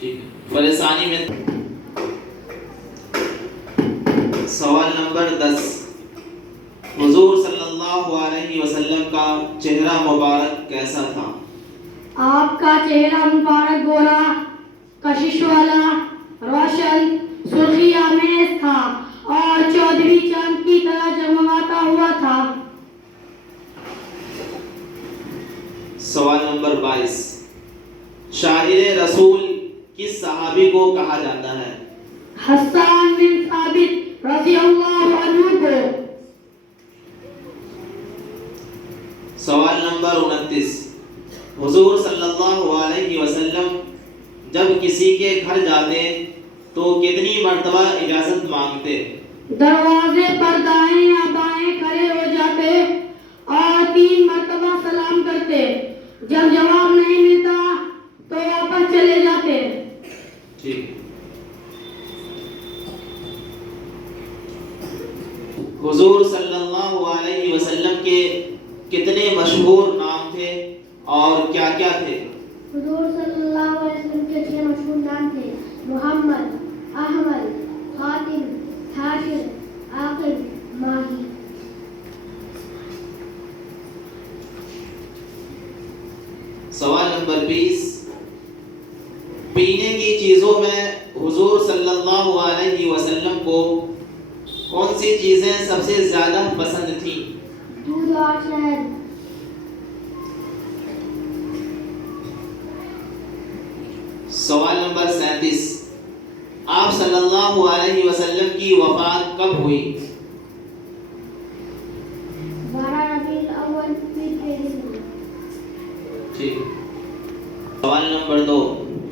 ٹھیک ہے، پریشانی میں سوال نمبر 10، حضور صلی اللہ علیہ وسلم کا چہرہ مبارک کیسا تھا؟ آپ کا چہرہ مبارک گورا، کشش والا، روشن، سرخی آمیز تھا اور 14ویں چاند کی طرح جگمگاتا ہوا تھا۔ سوال نمبر 22، شاعر رسول کس صحابی کو کہا جاتا ہے؟ حسان بن ثابت رضی اللہ عنہ کو۔ سوال نمبر 29، حضور صلی اللہ علیہ وسلم جب کسی کے گھر جاتے تو کتنی مرتبہ اجازت مانگتے؟ دروازے پر دائیں یا بائیں کھڑے ہو جاتے اور 3 مرتبہ سلام کرتے۔ جب جواب نہیں ملتا تو واپس چلے جاتے۔ ٹھیک۔ حضور صلی اللہ علیہ وسلم کے کتنے مشہور نام تھے اور کیا کیا تھے؟ حضور صلی اللہ علیہ وسلم کے 6 مشہور نام تھے: محمد، احمد، خاتم، حاشر، عاقب، ماہی۔ سوال نمبر 20، پینے کی چیزوں میں حضور صلی اللہ علیہ وسلم کو کون سی چیزیں سب سے زیادہ پسند تھیں؟ دودھ اور شہد۔ سوال نمبر 37، آپ صلی اللہ علیہ وسلم کی وفات کب ہوئی؟ 12 ربیع الاول پیر کے دن۔ ٹھیک۔ سوال نمبر 2،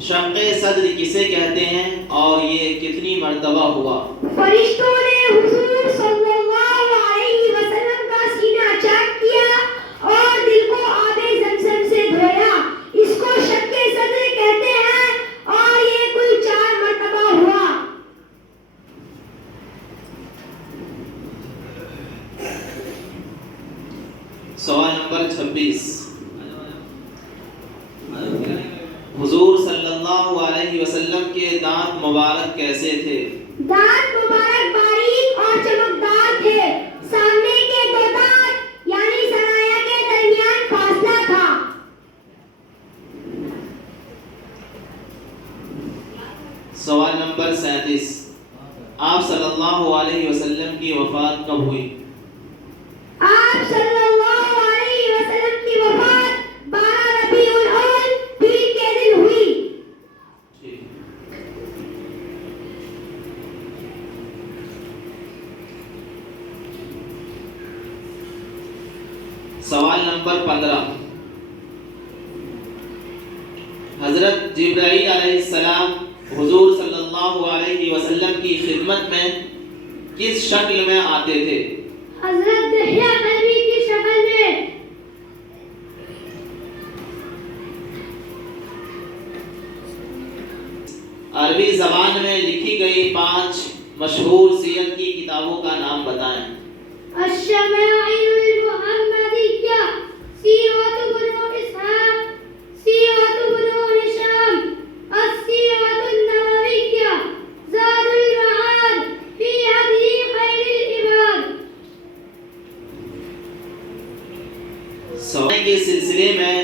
شق صدر کسے کہتے ہیں اور یہ کتنی مرتبہ ہوا؟ فرشتوں نے حضور صلی اللہ علیہ وسلم کا سینہ چاک کیا اور دل کو آب زمزم سے دھویا۔ اس کو شق صدر کہتے ہیں اور یہ کل 4 مرتبہ ہوا۔ سوال نمبر 26، حضور صلی اللہ علیہ وسلم کے دانت مبارک کیسے تھے؟ دانت مبارک باریک اور چمکدار تھے۔ سامنے کے 2 دانت یعنی ثنایا کے درمیان فاصلہ تھا۔ سوال نمبر 37، آپ صلی اللہ علیہ وسلم کی وفات کب ہوئی؟ آپ صلی اللہ علیہ وسلم کی وفات 12 ربیع الاول پیر کے دن ہوئی۔ سوال نمبر 15، حضرت جبرائیل علیہ السلام حضور صلی اللہ علیہ وسلم کی خدمت میں کس شکل میں آتے تھے؟ حضرت دحیہ کلبی کی شکل میں۔ عربی زبان میں لکھی گئی 5 مشہور سیرت کی کتابوں کا نام بتائیں۔ الشمائل المحمدیہ، سیرۃ بنو اسحاق، سیرۃ بنو ہشام، السیرۃ النبویہ، زاد المعاد فی ہدی خیر العباد۔ سوال کے سلسلے میں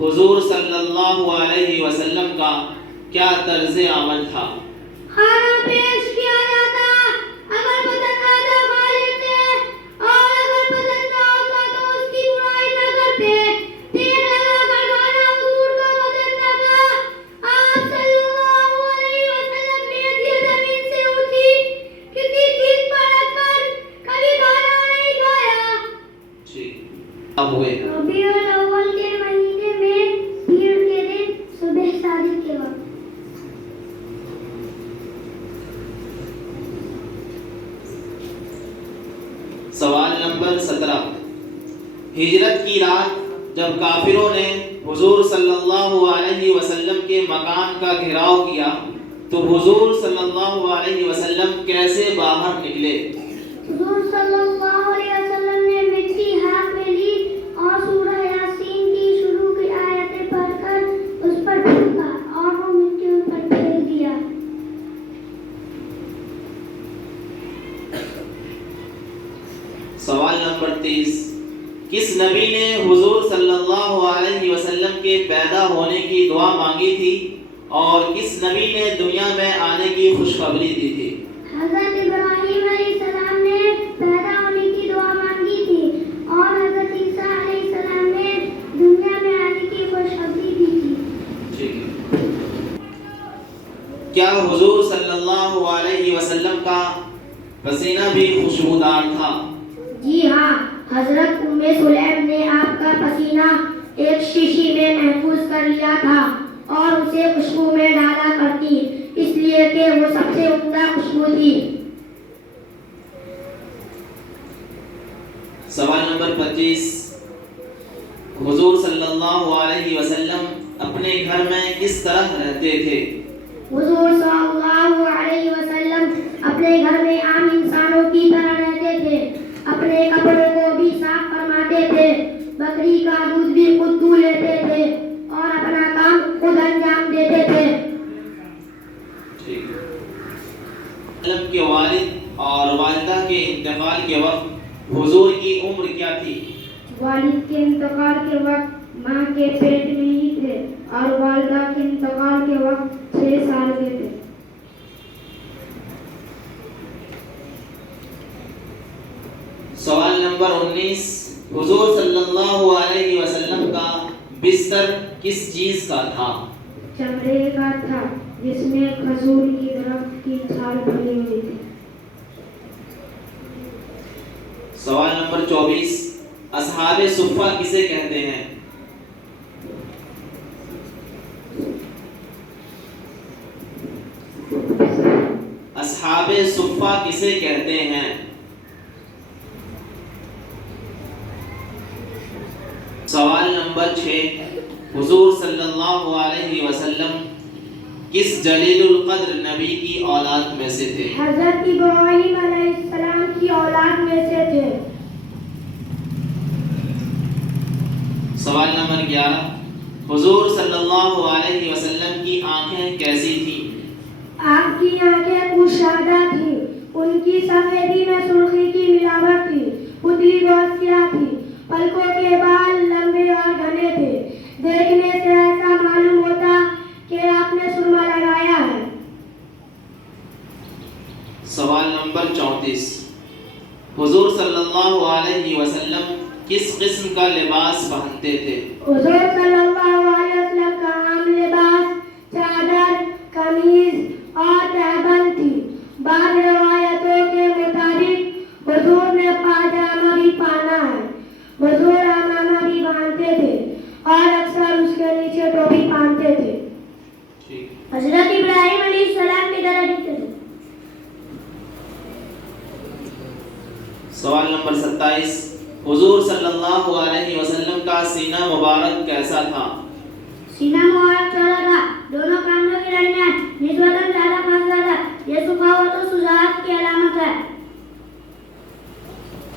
حضور صلی اللہ علیہ وسلم کا کیا طرز عمل تھا؟ کھانا پیش کیا جاتا، اگر پسند آتا کھا لیتے اور اگر پسند نہ آتا تو اس کی برائی نہ کرتے۔ تیل لگا کر کھانا حضور کا پسند نہ تھا۔ آپ صلی اللہ علیہ وسلم نے یہ زمین سے اٹھی کسی چیز پر رکھ کر کبھی کھانا نہیں کھایا۔ ٹھیک، اب ہوئے ربیع الاول کے مہینے میں پیر کے دن صبح صادق کے وقت۔ سوال نمبر 17، ہجرت کی رات جب کافروں نے حضور صلی اللہ علیہ وسلم کے مکان کا گھیراؤ کیا تو حضور صلی اللہ علیہ وسلم کیسے باہر نکلے؟ حضور صلی اللہ علیہ وسلم نے مٹی ہاتھ میں لی اور سورہ یاسین کی شروع کی آیتیں پڑھ کر اس پر پھونکا اور وہ مٹی ان پر گر نبی نے حضور صلی اللہ علیہ وسلم کے پیدا ہونے کی دعا مانگی تھی اور کس نبی نے دنیا میں آنے کی خوشخبری دی تھی؟ حضرت ابراہیم علیہ السلام نے پیدا ہونے کی دعا مانگی تھی اور حضرت عیسیٰ علیہ السلام نے دنیا میں آنے کی خوشخبری دی تھی. ٹھیک ہے. کیا حضور صلی اللہ علیہ وسلم کا پسینہ بھی خوشبودار تھا؟ جی ہاں، حضرت ام سلیم نے آپ کا پسینہ ایک شیشی میں محفوظ کر لیا تھا اور اسے خوشبو میں ڈالا کرتی، اس لیے کہ وہ سب سے عمدہ خوشبو تھی. سوال نمبر 25. حضور صلی اللہ علیہ وسلم اپنے گھر میں کس طرح رہتے تھے؟ حضور صلی اللہ علیہ وسلم اپنے گھر میں عام انسانوں کی طرح رہتے تھے. اپنے کپڑوں کو بھی صاف فرماتے تھے، بکری کا دودھ بھی خود دو لیتے تھے اور اپنا کام خود انجام دیتے تھے. وسلم کے والد اور والدہ کے انتقال کے وقت حضور کی عمر کیا تھی؟ والد کے انتقال کے وقت ماں کے پیٹ میں ہی تھے اور والدہ کے انتقال کے وقت 6 سال کے تھے. سوال نمبر 19. حضور صلی اللہ علیہ وسلم کا بستر کس چیز کا تھا؟ چمڑے کا تھا جس میں کھجور کی درخت کی چھال بنی ہوئی تھی. سوال نمبر 24. اصحاب صفہ کسے کہتے ہیں؟ اصحاب صفہ کسے کہتے ہیں؟ سوال نمبر 6. حضور صلی اللہ علیہ وسلم کس جلیل القدر نبی کی اولاد میں سے تھے؟ حضرت ابراہیم علیہ السلام کی اولاد میں سے تھے. سوال نمبر 11. حضور صلی اللہ علیہ وسلم کی آنکھیں کیسی تھیں؟ آپ کی آنکھیں کشادہ تھیں، ان کی سفیدی میں سرخی کی ملاوٹ تھی. پتلی بہت سیاہ تھی، پلکوں کے بال لمبے اور گھنے تھے. دیکھنے سے ایسا معلوم ہوتا کہ آپ نے سرما لگایا ہے. سوال نمبر 34. حضور صلی اللہ علیہ وسلم کس قسم کا لباس پہنتے تھے؟ حضور صلی اللہ علیہ وسلم کا عام لباس چادر، قمیض اور تہبند تھی. بعض روایتوں کے مطابق حضور نے پاجامہ بھی پہنا ہے. حضور عمامہ بھی باندھتے تھے اور اکثر اس کے نیچے ٹوپی پہنتے تھے. حضرت ابراہیم علیہ السلام کی طرح دکھتے تھے. سوال نمبر 27. حضور صلی اللہ علیہ وسلم کا سینہ مبارک کیسا تھا؟ سینہ